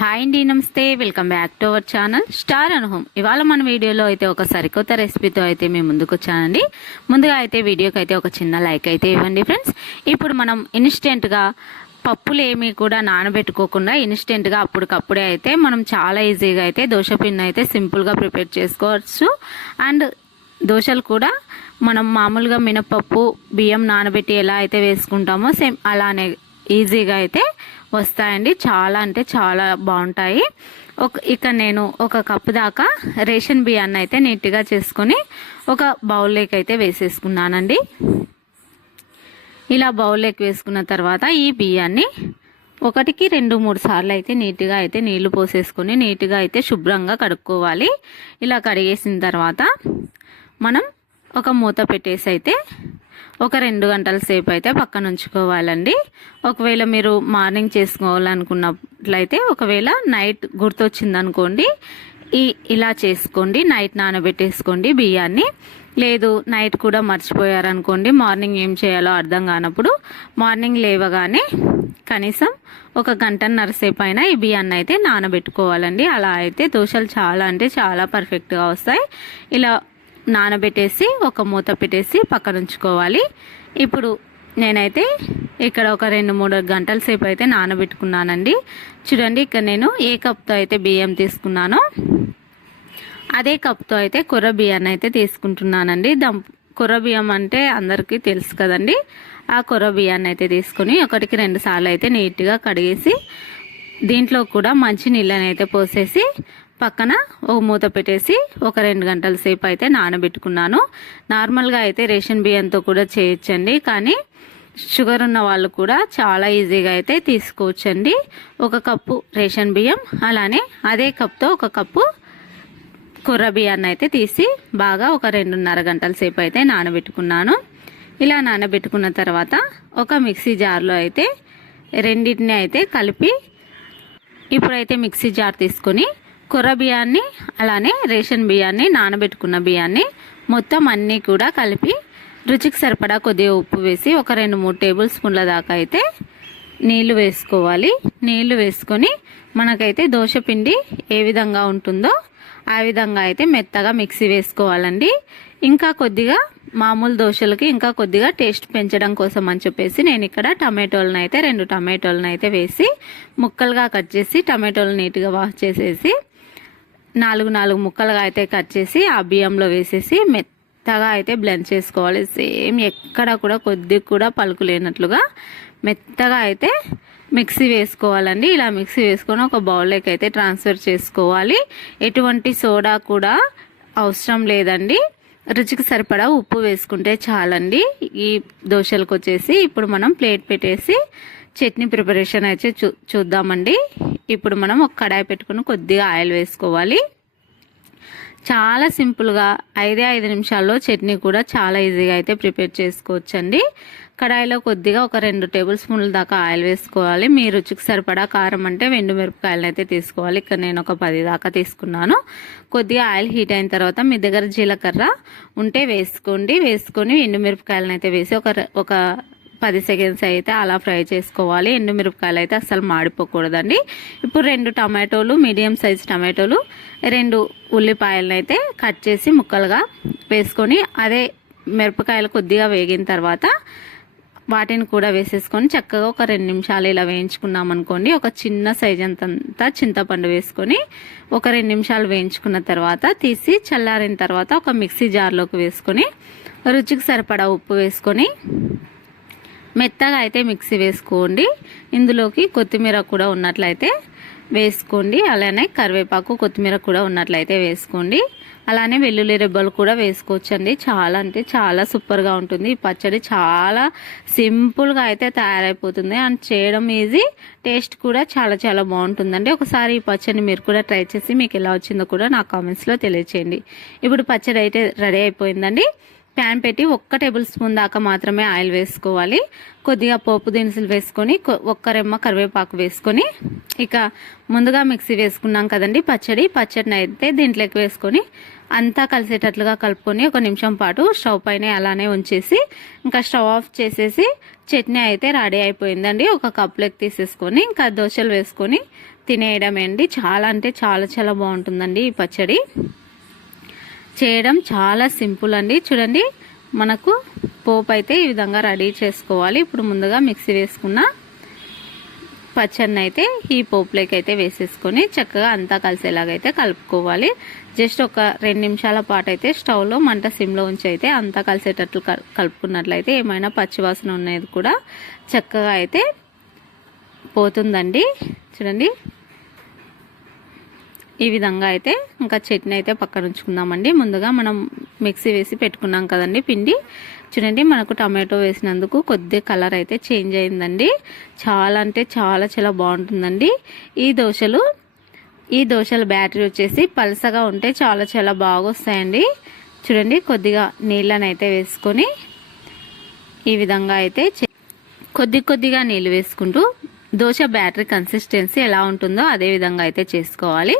Hi అండి నమస్తే. Welcome back to our channel star and home ఇవాళ మన వీడియోలో అయితే ఒక సరికొత్త రెసిపీతో అయితే మేము ముందుకు వచ్చానండి. ముందుగా అయితే వీడియోకి అయితే ఒక చిన్న లైక్ అయితే ఇవ్వండి ఫ్రెండ్స్ ఇప్పుడు మనం ఇన్స్టెంట్గా పప్పులు ఏమీ కూడా నానబెట్టుకోకుండా ఇన్స్టెంట్గా అప్పటికప్పుడే అయితే మనం చాలా ఈజీగా అయితే దోశ పిండి అయితే సింపుల్గా ప్రిపేర్ చేసుకోవచ్చు. అండ్ దోశలు కూడా మనం మామూలుగా మినపప్పు బియ్యం నానబెట్టి ఎలా అయితే వేసుకుంటామో సేమ్ అలానే ఈజీగా అయితే వస్తాయండి. చాలా అంటే చాలా బాగుంటాయి. ఒక ఇక నేను ఒక కప్పు దాకా రేషన్ బియ్యాన్ని అయితే నీట్గా చేసుకొని ఒక బౌల్లోకి అయితే వేసేసుకున్నానండి. ఇలా బౌల్లోకి వేసుకున్న తర్వాత ఈ బియ్యాన్ని ఒకటికి రెండు మూడు సార్లు అయితే నీట్గా అయితే నీళ్ళు పోసేసుకొని నీట్గా అయితే శుభ్రంగా కడుక్కోవాలి. ఇలా కడిగేసిన తర్వాత మనం ఒక మూత పెట్టేసి అయితే ఒక రెండు గంటల సేపు అయితే పక్కన ఉంచుకోవాలండి. ఒకవేళ మీరు మార్నింగ్ చేసుకోవాలనుకున్నట్లయితే ఒకవేళ నైట్ గుర్తొచ్చిందనుకోండి ఈ ఇలా చేసుకోండి నైట్ నానబెట్టేసుకోండి బియ్యాన్ని. లేదు నైట్ కూడా మర్చిపోయారనుకోండి మార్నింగ్ ఏం చేయాలో అర్థం కానప్పుడు మార్నింగ్ లేవగానే కనీసం ఒక గంటన్నర సేపు అయినా ఈ బియ్యాన్ని అయితే నానబెట్టుకోవాలండి. అలా అయితే దోశలు చాలా అంటే చాలా పర్ఫెక్ట్గా వస్తాయి. ఇలా నానబెట్టేసి ఒక మూత పెట్టేసి పక్కన ఉంచుకోవాలి ఇప్పుడు నేనైతే ఇక్కడ ఒక రెండు మూడు గంటల సేపు అయితే నానబెట్టుకున్నానండి. చూడండి ఇక్కడ నేను ఏ కప్తో అయితే బియ్యం తీసుకున్నానో అదే కప్తో అయితే కుర్ర బియ్యాన్ని అయితే తీసుకుంటున్నానండి. దం కుర్ర బియ్యం అంటే అందరికీ తెలుసు కదండి. ఆ కుర్ర బియ్యాన్ని అయితే తీసుకొని ఒకటికి రెండు సార్లు అయితే నీట్గా కడిగేసి దీంట్లో కూడా మంచి నీళ్ళని అయితే పోసేసి పక్కన ఒక మూత పెట్టేసి ఒక రెండు గంటల సేపు అయితే నానబెట్టుకున్నాను. నార్మల్గా అయితే రేషన్ బియ్యంతో కూడా చేయొచ్చండి. కానీ షుగర్ ఉన్న వాళ్ళు కూడా చాలా ఈజీగా అయితే తీసుకోవచ్చండి. ఒక కప్పు రేషన్ బియ్యం అలానే అదే కప్తో ఒక కప్పు కుర్ర బియ్యాన్ని అయితే తీసి బాగా ఒక రెండున్నర గంటల సేపు అయితే నానబెట్టుకున్నాను. ఇలా నానబెట్టుకున్న తర్వాత ఒక మిక్సీ జార్లో అయితే రెండింటిని అయితే కలిపి ఇప్పుడైతే మిక్సీ జార్ తీసుకొని కొర్ర బియ్యాన్ని అలానే రేషన్ బియ్యాన్ని నానబెట్టుకున్న బియ్యాన్ని మొత్తం అన్నీ కూడా కలిపి రుచికి సరిపడా కొద్దిగా ఉప్పు వేసి ఒక రెండు మూడు టేబుల్ స్పూన్ల దాకా అయితే నీళ్ళు వేసుకోవాలి. నీళ్ళు వేసుకొని మనకైతే దోశ పిండి ఏ విధంగా ఉంటుందో ఆ విధంగా అయితే మెత్తగా మిక్సీ వేసుకోవాలండి. ఇంకా కొద్దిగా మామూలు దోశలకి ఇంకా కొద్దిగా టేస్ట్ పెంచడం కోసం అని చెప్పేసి నేను ఇక్కడ టమాటోలను అయితే రెండు టమాటోలను అయితే వేసి ముక్కలుగా కట్ చేసి టమాటోలు నీట్గా వాష్ చేసేసి నాలుగు నాలుగు ముక్కలుగా అయితే కట్ చేసి ఆ బియ్యంలో వేసేసి మెత్తగా అయితే బ్లెండ్ చేసుకోవాలి. సేమ్ ఎక్కడ కూడా కొద్దిగా కూడా పలుకు లేనట్లుగా మెత్తగా అయితే మిక్సీ వేసుకోవాలండి. ఇలా మిక్సీ వేసుకొని ఒక బౌల్లోకి అయితే ట్రాన్స్ఫర్ చేసుకోవాలి. ఎటువంటి సోడా కూడా అవసరం లేదండి. రుచికి సరిపడా ఉప్పు వేసుకుంటే చాలండి. ఈ దోశలకు వచ్చేసి ఇప్పుడు మనం ప్లేట్ పెట్టేసి చట్నీ ప్రిపరేషన్ అయితే చూ చూద్దామండి. ఇప్పుడు మనం ఒక కడాయి పెట్టుకుని కొద్దిగా ఆయిల్ వేసుకోవాలి. చాలా సింపుల్గా ఐదే ఐదు నిమిషాల్లో చట్నీ కూడా చాలా ఈజీగా అయితే ప్రిపేర్ చేసుకోవచ్చండి. కడాయిలో కొద్దిగా ఒక రెండు టేబుల్ స్పూన్ల దాకా ఆయిల్ వేసుకోవాలి. మీ రుచికి సరిపడా కారం అంటే వెండు మిరపకాయలను అయితే తీసుకోవాలి. ఇక్కడ నేను ఒక పది దాకా తీసుకున్నాను. కొద్దిగా ఆయిల్ హీట్ అయిన తర్వాత మీ దగ్గర జీలకర్ర ఉంటే వేసుకోండి. వేసుకొని ఎండు మిరపకాయలను అయితే వేసి ఒక ఒక పది సెకండ్స్ అయితే అలా ఫ్రై చేసుకోవాలి. ఎండు మిరపకాయలు అయితే అసలు మాడిపోకూడదండి. ఇప్పుడు రెండు టమాటోలు మీడియం సైజ్ టమాటోలు రెండు ఉల్లిపాయలను అయితే కట్ చేసి ముక్కలుగా వేసుకొని అదే మిరపకాయలు కొద్దిగా వేగిన తర్వాత వాటిని కూడా వేసేసుకొని చక్కగా ఒక రెండు నిమిషాలు ఇలా వేయించుకున్నాం అనుకోండి. ఒక చిన్న సైజ్ అంతంతా చింతపండు వేసుకొని ఒక రెండు నిమిషాలు వేయించుకున్న తర్వాత తీసి చల్లారిన తర్వాత ఒక మిక్సీ జార్లోకి వేసుకొని రుచికి సరిపడా ఉప్పు వేసుకొని మెత్తగా అయితే మిక్సీ వేసుకోండి. ఇందులోకి కొత్తిమీర కూడా ఉన్నట్లయితే వేసుకోండి. అలానే కరివేపాకు కొత్తిమీర కూడా ఉన్నట్లయితే వేసుకోండి. అలానే వెల్లుల్లి రెబ్బలు కూడా వేసుకోవచ్చండి. చాలా అంటే చాలా సూపర్గా ఉంటుంది. ఈ పచ్చడి చాలా సింపుల్గా అయితే తయారైపోతుంది. అండ్ చేయడం ఈజీ టేస్ట్ కూడా చాలా చాలా బాగుంటుందండి. ఒకసారి ఈ పచ్చడిని మీరు కూడా ట్రై చేసి మీకు ఎలా వచ్చిందో కూడా నా కామెంట్స్లో తెలియచేయండి. ఇప్పుడు పచ్చడి అయితే రెడీ అయిపోయిందండి. ప్యాన్ పెట్టి ఒక్క టేబుల్ స్పూన్ దాకా మాత్రమే ఆయిల్ వేసుకోవాలి. కొద్దిగా పోపు దినుసులు వేసుకొని ఒక్క రెమ్మ కరివేపాకు వేసుకొని ఇక ముందుగా మిక్సీ వేసుకున్నాం కదండి పచ్చడి. పచ్చడిని అయితే దీంట్లోకి వేసుకొని అంతా కలిసేటట్లుగా కలుపుకొని ఒక నిమిషం పాటు స్టవ్ పైన అలానే ఉంచేసి ఇంకా స్టవ్ ఆఫ్ చేసేసి చట్నీ అయితే రెడీ అయిపోయిందండి. ఒక కప్లోకి తీసేసుకొని ఇంకా దోశలు వేసుకొని తినేయడమే అండి చాలా అంటే చాలా చాలా బాగుంటుందండి ఈ పచ్చడి. చేయడం చాలా సింపుల్ అండి. చూడండి మనకు పోపు అయితే ఈ విధంగా రెడీ చేసుకోవాలి. ఇప్పుడు ముందుగా మిక్సీ వేసుకున్న పచ్చడిని అయితే ఈ పోపులోకి అయితే వేసేసుకొని చక్కగా అంతా కలిసేలాగైతే కలుపుకోవాలి. జస్ట్ ఒక రెండు నిమిషాల పాటు అయితే స్టవ్లో మంట సిమ్లో ఉంచి అయితే అంతా కలిసేటట్లు కలుపుకున్నట్లయితే ఏమైనా పచ్చివాసన ఉన్నది కూడా చక్కగా అయితే పోతుందండి. చూడండి ఈ విధంగా అయితే ఇంకా చట్నీ అయితే పక్కన ఉంచుకుందామండి. ముందుగా మనం మిక్సీ వేసి పెట్టుకున్నాం కదండి పిండి. చూడండి మనకు టమాటో వేసినందుకు కొద్ది కలర్ అయితే చేంజ్ అయిందండి. చాలా అంటే చాలా చాలా బాగుంటుందండి. ఈ దోశలు ఈ దోశల బ్యాటరీ వచ్చేసి పలసగా ఉంటే చాలా చాలా బాగా వస్తాయండి చూడండి కొద్దిగా నీళ్ళని అయితే వేసుకొని ఈ విధంగా అయితే కొద్ది కొద్దిగా నీళ్ళు వేసుకుంటూ దోశ బ్యాటరీ కన్సిస్టెన్సీ ఎలా ఉంటుందో అదే విధంగా అయితే చేసుకోవాలి.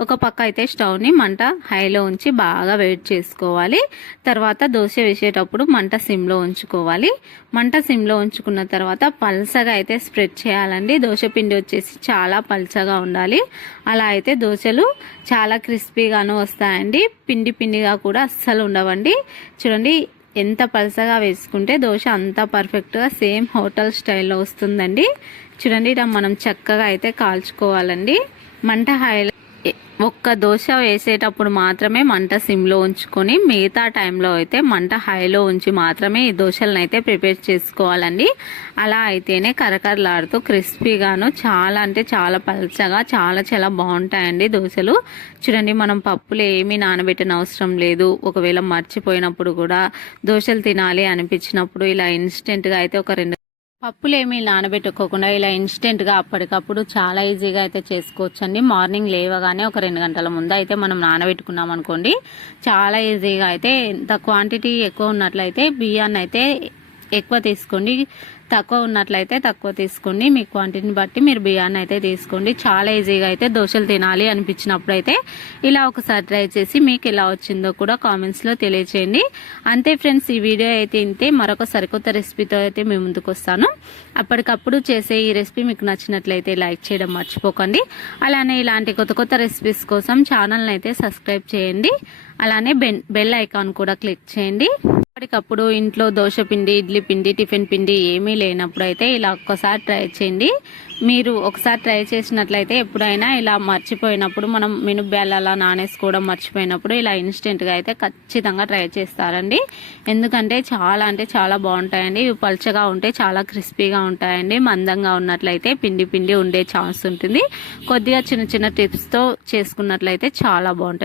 ఒక పక్క అయితే స్టవ్ని మంట హైలో ఉంచి బాగా వెయిట్ చేసుకోవాలి. తర్వాత దోశ వేసేటప్పుడు మంట సిమ్లో ఉంచుకోవాలి. మంట సిమ్లో ఉంచుకున్న తర్వాత పల్సగా అయితే స్ప్రెడ్ చేయాలండి. దోశ పిండి వచ్చేసి చాలా పల్చగా ఉండాలి. అలా అయితే దోశలు చాలా క్రిస్పీగాను వస్తాయండి. పిండి పిండిగా కూడా అస్సలు ఉండవండి. చూడండి ఎంత పల్సగా వేసుకుంటే దోశ అంత పర్ఫెక్ట్గా సేమ్ హోటల్ స్టైల్లో వస్తుందండి. చూడండి ఇలా మనం చక్కగా అయితే కాల్చుకోవాలండి. మంట హైలో ఒక్క దోశ వేసేటప్పుడు మాత్రమే మంట సిమ్లో ఉంచుకొని మిగతా టైంలో అయితే మంట హైలో ఉంచి మాత్రమే ఈ దోశలను అయితే ప్రిపేర్ చేసుకోవాలండి. అలా అయితేనే కరకరలాడుతూ క్రిస్పీగాను చాలా అంటే చాలా పలచగా చాలా చాలా బాగుంటాయండి దోశలు. చూడండి మనం పప్పులు ఏమీ నానబెట్టిన అవసరం లేదు. ఒకవేళ మర్చిపోయినప్పుడు కూడా దోశలు తినాలి అనిపించినప్పుడు ఇలా ఇన్స్టెంట్గా అయితే ఒక రెండు పప్పులేమీ నానబెట్టుకోకుండా ఇలా ఇన్స్టెంట్గా అప్పటికప్పుడు చాలా ఈజీగా అయితే చేసుకోవచ్చండి. మార్నింగ్ లేవగానే ఒక రెండు గంటల ముందు అయితే మనం నానబెట్టుకున్నాం అనుకోండి చాలా ఈజీగా అయితే ఎంత క్వాంటిటీ ఎక్కువ ఉన్నట్లయితే బియ్యాన్ని అయితే ఎక్కువ తీసుకోండి. తక్కువ ఉన్నట్లయితే తక్కువ తీసుకోండి. మీ క్వాంటిటీని బట్టి మీరు బియ్యాన్ని అయితే తీసుకోండి. చాలా ఈజీగా అయితే దోశలు తినాలి అనిపించినప్పుడు అయితే ఇలా ఒకసారి ట్రై చేసి మీకు ఎలా వచ్చిందో కూడా కామెంట్స్లో తెలియచేయండి. అంతే ఫ్రెండ్స్ ఈ వీడియో అయితే ఇంతే. మరొక సరికొత్త రెసిపీతో అయితే మేము ముందుకు వస్తాను. అప్పటికప్పుడు చేసే ఈ రెసిపీ మీకు నచ్చినట్లయితే లైక్ చేయడం మర్చిపోకండి. అలానే ఇలాంటి కొత్త కొత్త రెసిపీస్ కోసం ఛానల్ని అయితే సబ్స్క్రైబ్ చేయండి. అలానే బెల్ ఐకాన్ కూడా క్లిక్ చేయండి. ఎప్పటికప్పుడు ఇంట్లో దోశ పిండి ఇడ్లీ పిండి టిఫిన్ పిండి ఏమీ లేనప్పుడు అయితే ఇలా ఒక్కసారి ట్రై చేయండి. మీరు ఒకసారి ట్రై చేసినట్లయితే ఎప్పుడైనా ఇలా మర్చిపోయినప్పుడు మనం మినుబ్యాలు అలా నానేసుకోవడం మర్చిపోయినప్పుడు ఇలా ఇన్స్టెంట్గా అయితే ఖచ్చితంగా ట్రై చేస్తారండి. ఎందుకంటే చాలా అంటే చాలా బాగుంటాయండి. ఇవి పలుచగా ఉంటే చాలా క్రిస్పీగా ఉంటాయండి. మందంగా ఉన్నట్లయితే పిండి పిండి ఉండే ఛాన్స్ ఉంటుంది. కొద్దిగా చిన్న చిన్న టిప్స్తో చేసుకున్నట్లయితే చాలా బాగుంటుంది